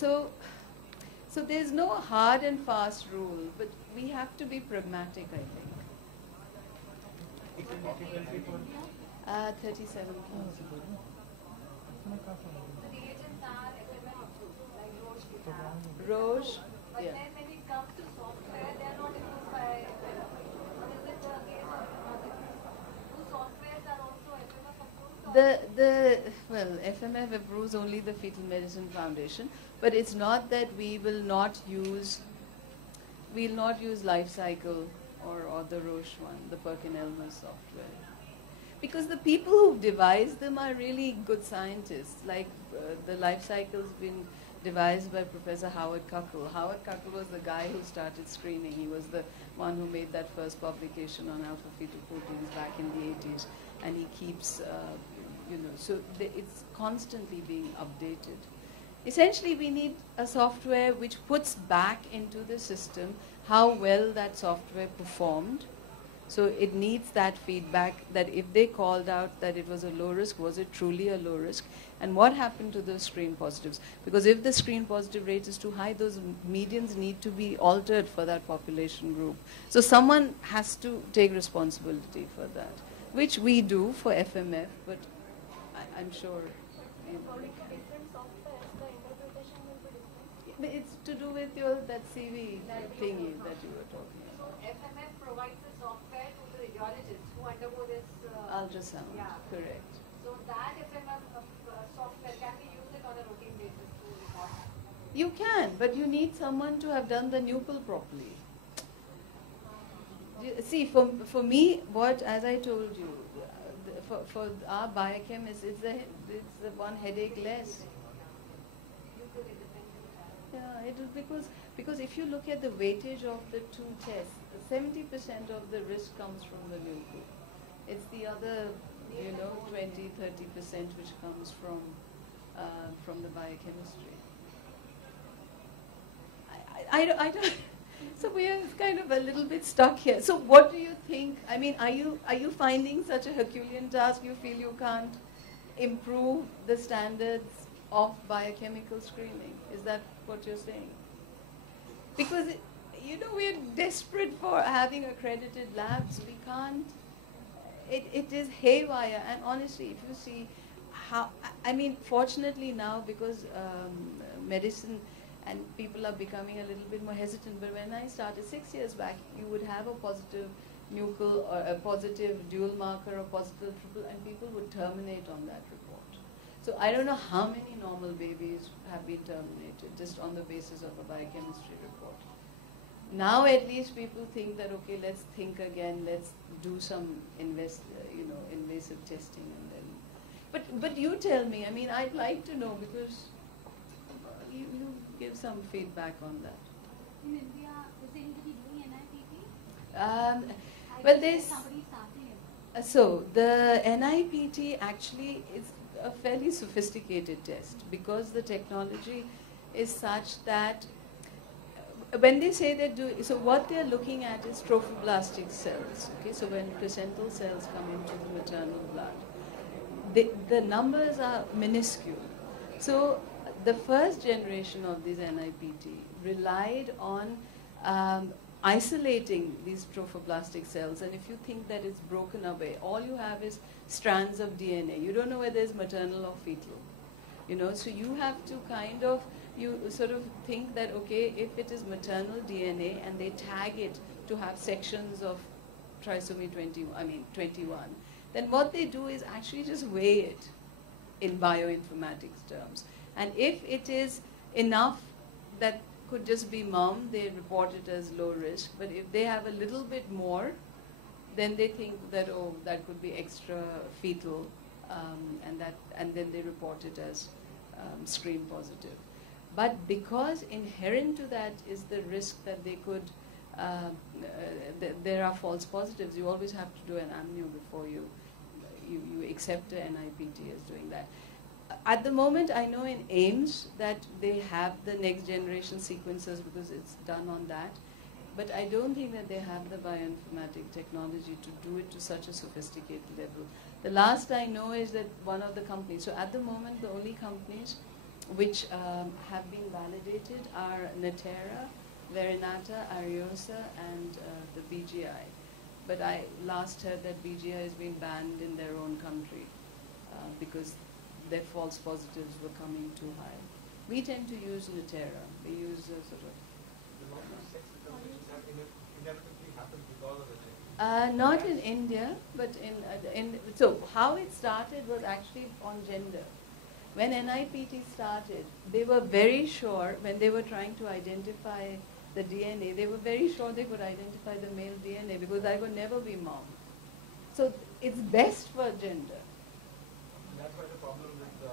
so there's no hard and fast rule, but we have to be pragmatic, I think. 37 pounds. Roche, but yeah. then when it comes to software, they are not approved by what is it the case of those softwares are also FMF approved? Well, FMF approves only the Fetal Medicine Foundation, but it's not that we'll not use life cycle or the Roche one, the Perkin-Elmer software. Because the people who devised them are really good scientists. Like the life cycle's been devised by Professor Howard Kuckel. Howard Kuckel was the guy who started screening. He was the one who made that first publication on alpha-fetal proteins back in the 80s. And he keeps, so it's constantly being updated. Essentially, we need a software which puts back into the system how well that software performed. So it needs that feedback that if they called out that it was a low risk, was it truly a low risk? And what happened to those screen positives? Because if the screen positive rate is too high, those medians need to be altered for that population group. So someone has to take responsibility for that, which we do for FMF, but I'm sure. But it's to do with that CV thingy that you were talking about. So FMF provides the software to the radiologists who undergo this ultrasound. Yeah. Correct. So that FMF software can be used on a routine basis to record. You can, but you need someone to have done the NUPL properly. See, for me, as I told you, for our biochemists, it's the one headache less. Yeah, it is because if you look at the weightage of the two tests, 70% of the risk comes from the NUPL. It's the other, 20, 30% which comes from the biochemistry. I don't. So we are kind of a little bit stuck here. So what do you think? I mean, are you finding such a Herculean task? You feel you can't improve the standards of biochemical screening? Is that what you're saying? Because we're desperate for having accredited labs. We can't. It is haywire. And honestly, if you see how, fortunately now because medicine and people are becoming a little bit more hesitant. But when I started 6 years back, you would have a positive nucle or a positive dual marker or positive triple, and people would terminate on that report. So I don't know how many normal babies have been terminated just on the basis of a biochemistry report. Now at least people think that, okay, let's think again, let's do some invasive testing, and then. But you tell me. I'd like to know because you give some feedback on that. In India, is anybody doing NIPT? Well, there's. Somebody starting. So the NIPT actually is a fairly sophisticated test because the technology is such that when they say they're doing, so what they're looking at is trophoblastic cells. Okay, so when placental cells come into the maternal blood, the numbers are minuscule. So the first generation of these NIPT relied on isolating these trophoblastic cells, and if you think that it's broken away, all you have is strands of DNA. You don't know whether it's maternal or fetal. So you have to you sort of think that, okay, if it is maternal DNA and they tag it to have sections of trisomy 21, then what they do is actually just weigh it in bioinformatics terms. And if it is enough that could just be mom, they report it as low risk. But if they have a little bit more, then they think that, oh, that could be extra fetal, and then they report it as screen positive. But because inherent to that is the risk that they could, there are false positives, you always have to do an amnio before you accept a NIPT as doing that. At the moment, I know in AIMS that they have the next generation sequencers because it's done on that. But I don't think that they have the bioinformatic technology to do it to such a sophisticated level. The last I know is that one of the companies, so at the moment the only companies which have been validated are Natera, Verinata, Ariosa, and the BGI. But I last heard that BGI has been banned in their own country because their false positives were coming too high. We tend to use Natera. We use sort of... Not in India, but so how it started was actually on gender. When NIPT started, they were very sure, when they were trying to identify the DNA, they were very sure they could identify the male DNA because I could never be mom. So it's best for gender. That's why the problem with the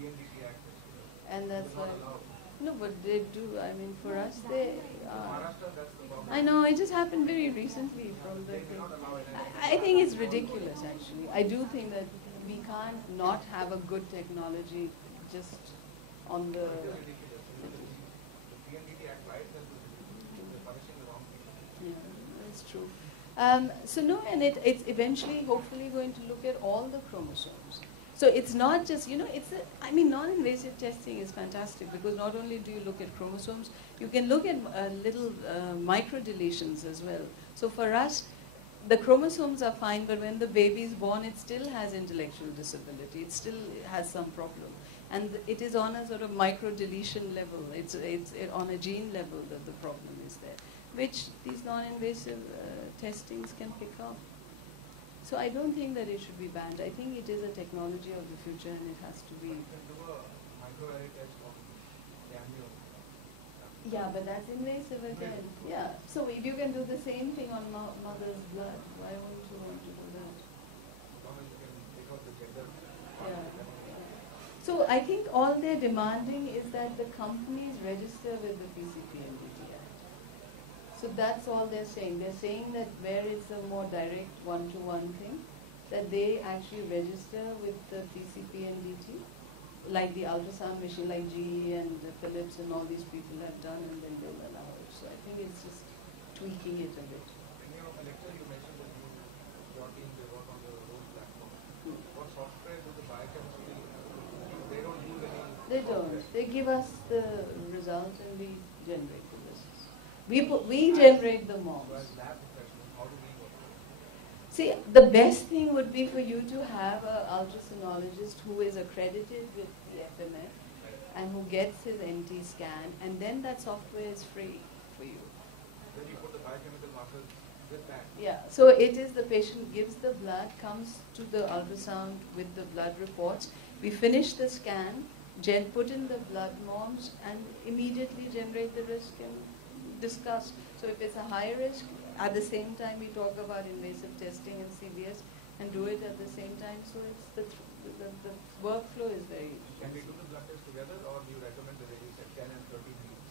PNDT Act is And that's why... allowed. No, but they do. I mean, for us, they... Maharashtra, that's the problem. I know, it just happened very recently from the They thing. cannot allow it. I think it's ridiculous, actually. I do think that we can't not have a good technology just on the... It is ridiculous. The PNDT Act right, then they're punishing the wrong people. Yeah, that's true. So no, and it's eventually, hopefully, going to look at all the chromosomes. So it's not just, I mean, non-invasive testing is fantastic because not only do you look at chromosomes, you can look at little micro deletions as well. So for us, the chromosomes are fine, but when the baby is born, it still has intellectual disability. It still has some problem. And it is on a sort of micro deletion level. It's on a gene level that the problem is there, which these non-invasive testings can pick up. So I don't think that it should be banned. I think it is a technology of the future and it has to be... You can do a microarray test on cameo. Yeah, but that's invasive again. Yeah. So if you can do the same thing on mother's blood, why wouldn't you want to do that? As long as you can take out the gender. Yeah. So I think all they're demanding is that the companies register with the PCP and DT Act. So that's all they're saying. They're saying that where it's a more direct one-to-one thing, that they actually register with the PCP and DT, like the ultrasound machine, like GE and Philips and all these people have done, and then they'll allow it. So I think it's just tweaking it a bit. In your lecture, you mentioned that your team, they work on the road platform. What software do the biochemistry use? They don't use any They don't. software. They give us the result and we generate the risks. We generate the So moms. as lab professionals, how do we work? See, the best thing would be for you to have an ultrasonologist who is accredited with the FMF and who gets his MT scan, and then that software is free for you. Then you put the biochemical markers with that. Yeah, so it is the patient gives the blood, comes to the ultrasound with the blood reports. We finish the scan, put in the blood norms, and immediately generate the risk and discuss. So if it's a high risk, at the same time we talk about invasive testing and CVS and do it at the same time. So it's the workflow is very... Can we do the blood test together, or do you recommend the way you said 10 and 13 weeks?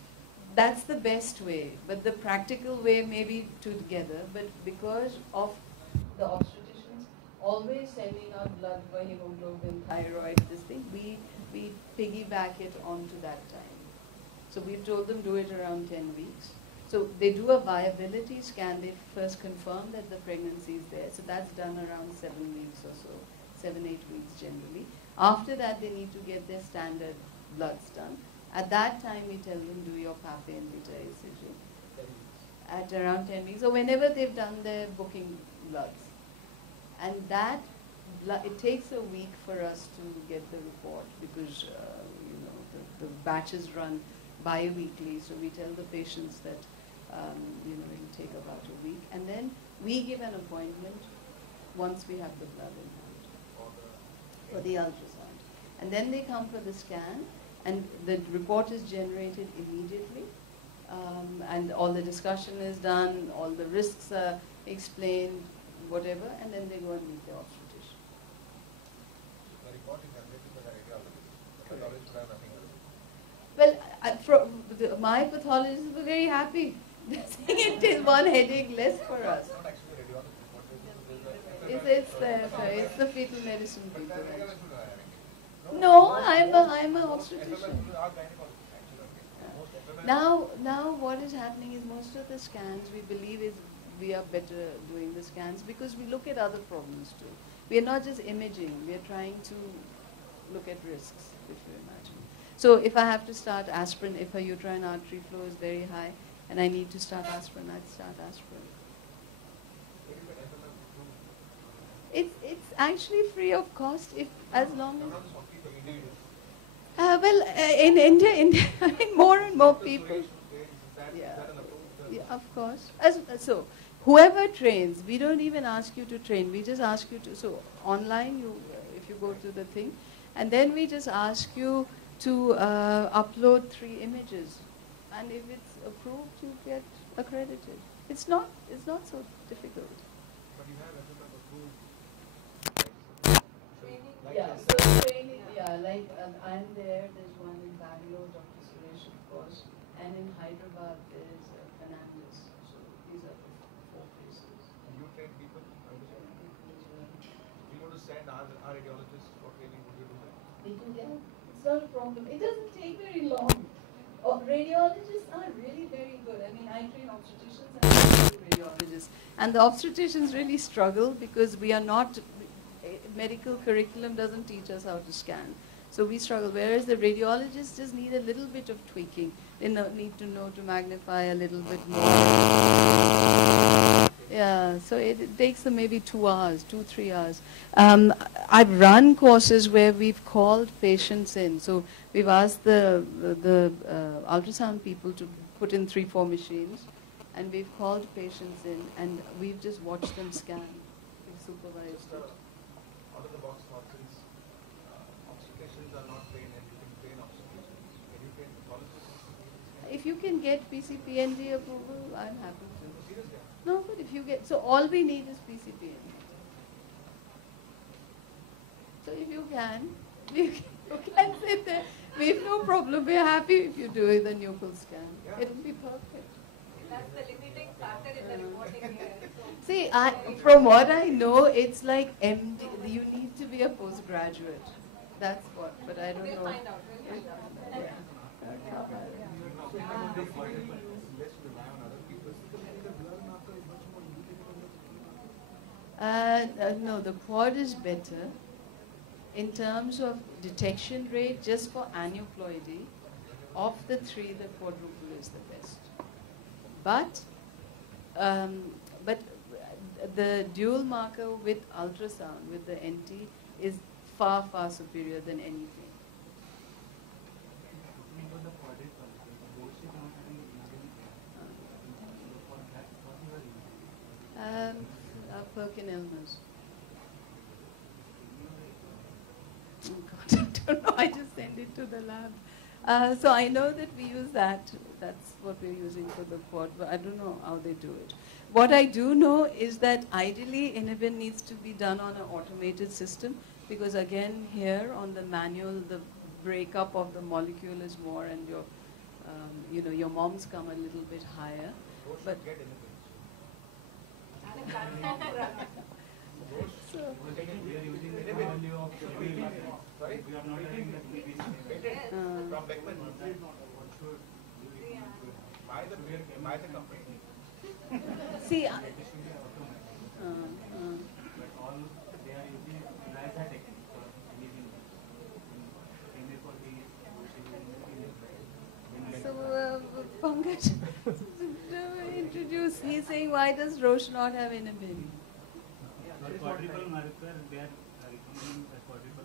That's the best way, but the practical way may be together. But because of the obstetricians always sending out blood for hemoglobin, thyroid, this thing, we piggyback it onto that time. So we've told them do it around 10 weeks. So they do a viability scan. They first confirm that the pregnancy is there. So that's done around 7 weeks or so, 7, 8 weeks generally. After that, they need to get their standard bloods done. At that time, we tell them do your PAPE and beta ECG at around 10 weeks, or whenever they've done their booking bloods. And that, it takes a week for us to get the report because the batches run bi-weekly, so we tell the patients that it'll take about a week, and then we give an appointment once we have the blood in hand for the ultrasound. And then they come for the scan, and the report is generated immediately, and all the discussion is done, all the risks are explained, whatever, and then they go and meet the obstetrician. The report is generated by the radiologist. The pathologist will have nothing to do. Well, my pathologists were very happy. They're saying it is one headache less for us. It's not actually radiologist. What is It's the fetal medicine But people. the radiologist will have it. No, I'm an obstetrician. FMS are gynecologists actually. Most FMS Now what is happening is most of the scans we believe is we are better doing the scans because we look at other problems too. We are not just imaging, we are trying to look at risks, if you imagine. So if I have to start aspirin, if a uterine artery flow is very high and I need to start aspirin, I'd start aspirin. It's actually free of cost if as long as. In India, I mean, more and more people. Yeah, yeah, of course. So, whoever trains, we don't even ask you to train. We just ask you to. So, online, if you go to the thing, and then we just ask you to upload 3 images, and if it's approved, you get accredited. It's not so difficult. But you have approved. Yeah, so training, like I'm there, there's one in Bangalore, Dr. Suresh, of course, and in Hyderabad, there's Fernandez. So these are the 4 places. You train people? We want to send our radiologists for training, would you do that? It's not a problem. It doesn't take very long. Radiologists are really very good. I mean, I train obstetricians and I train radiologists. And the obstetricians really struggle because we are not, medical curriculum doesn't teach us how to scan. So we struggle, whereas the radiologists just need a little bit of tweaking. They need to know to magnify a little bit more. Yeah, so it takes them maybe 2 hours, 2-3 hours. I've run courses where we've called patients in. So we've asked the ultrasound people to put in 3-4 machines, and we've called patients in, and we've just watched them scan. We've supervised it. Out of the box thought, since obstetricians are not trained and you can train obstetricians, can you train pathologists? If you can get PCPND approval, I'm happy to. Seriously? No, but if you get, so all we need is PCPND. So if you can sit there. We have no problem. We're happy if you do the nuchal scan. Yeah. It'll be perfect. That's the limiting factor in the reporting here. So See, from what I know, it's like MD. You need to be a postgraduate. That's what. But I don't we'll know. find out. We'll find out. Yeah. No, the quad is better. In terms of detection rate, just for aneuploidy, of the 3, the quadruple is the best. But the dual marker with ultrasound, with the NT, is far, far superior than anything. Perkin illness. Oh God, I don't know. I just send it to the lab. So I know that we use that. That's what we're using for the quad, but I don't know how they do it. What I do know is that ideally inhibin needs to be done on an automated system, because again here on the manual the breakup of the molecule is more, and your moms come a little bit higher. But so, From Beckman. By the company. see, so Pankaj introduce. He's saying, why does Roche not have inhibin? For quadruple marker, they are recommending a quadruple